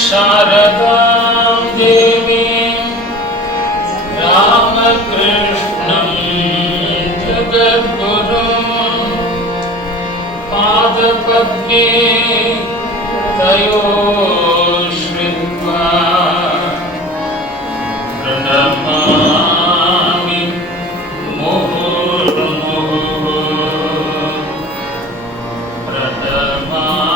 शारदां देवीं रामकृष्णं जगद्गुरुं पादपद्मे तयोः श्रित्वा प्रणमामि मुहुर्मुहुः प्रणमामि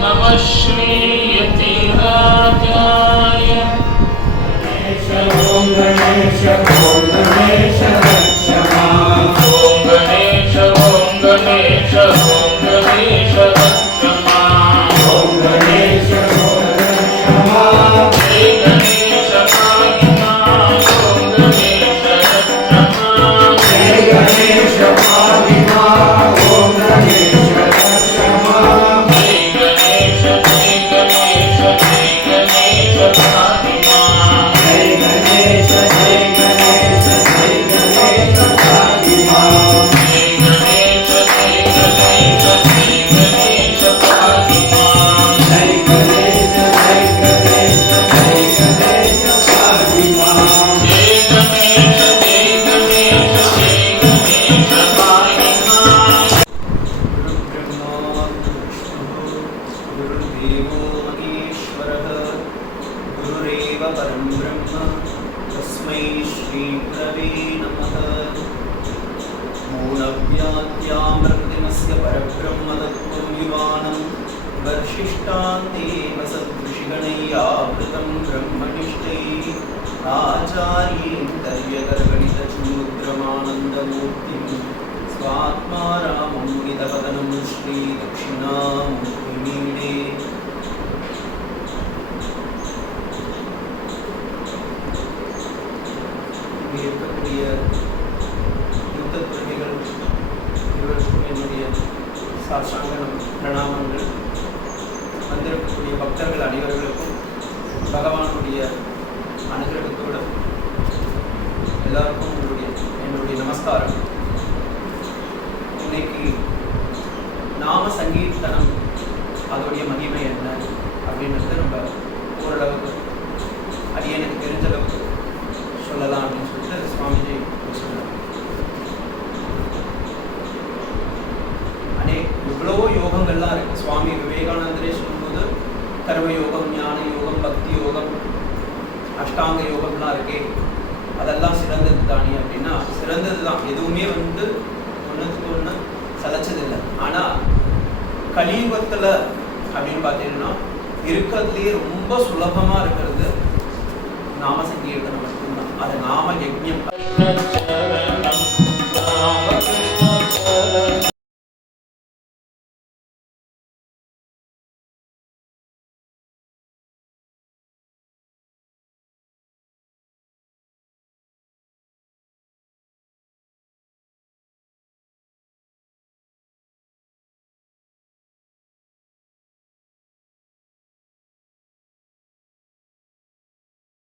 नमः श्रीयतिराजाय ओम गणेश रक्ष मां। ओम गणेश रक्ष मां। ओम गणेश रक्ष मां। जय गणेश पाहि मां। ओम गणेश रक्ष मां। जय गणेश पाहि मां। ओम गणेश रक्ष मां। जय गणेश पाहि मां। जय गणेश पाहि मां। परं ब्रह्म तस्मै श्री गुरवे नमः। मौनव्यात्यामृतिमस्य परब्रह्म तत्त्वं युवानं वर्षिष्ठान्तेव सदृशिगणैरावृतं ब्रह्मनिष्ठैः आचार्येण तर्यगर्गणितचूद्रमानन्दमूर्तिं स्वात्मा रामं मुनितपदनं श्रीदक्षिणामूर्तिमीडे। இருக்கக்கூடிய யுத்தத்துறைகள் இருவருக்கும் என்னுடைய சாஷ்டாங்க பிரணாமங்கள். வந்திருக்கக்கூடிய பக்தர்கள் அனைவர்களுக்கும் பகவானுடைய அனுகிரகத்தோடு எல்லாருக்கும் என்னுடைய நமஸ்காரம். இன்னைக்கு நாம சங்கீர்த்தனம் அதோடைய மகிமை என்ன அப்படின்றது நம்ம ஓரளவுக்கு அடியனுக்கு தெரிஞ்ச அளவுக்கு சொல்லலாம் அப்படின்னு சொல்லிட்டு சுவாமிஜி சொன்னார். இவ்வளோ யோகங்கள்லாம் இருக்கு. சுவாமி விவேகானந்தரே சொல்லும்போது கர்ம யோகம், ஞான யோகம், பக்தி யோகம், அஷ்டாங்க யோகம்லாம் இருக்கே, அதெல்லாம் சிறந்தது தானே அப்படின்னா சிறந்தது தான். எதுவுமே ஒன்றுத்துக்கு ஒன்று சலைச்சதில்லை. ஆனால் கலியுகத்தில் அப்படின்னு பார்த்தீங்கன்னா இருக்கிறதுலேயே ரொம்ப சுலபமாக இருக்கிறது நாம சங்கீர்த்தனம் மட்டும்தான். அது நாம யஜ்ஞம்.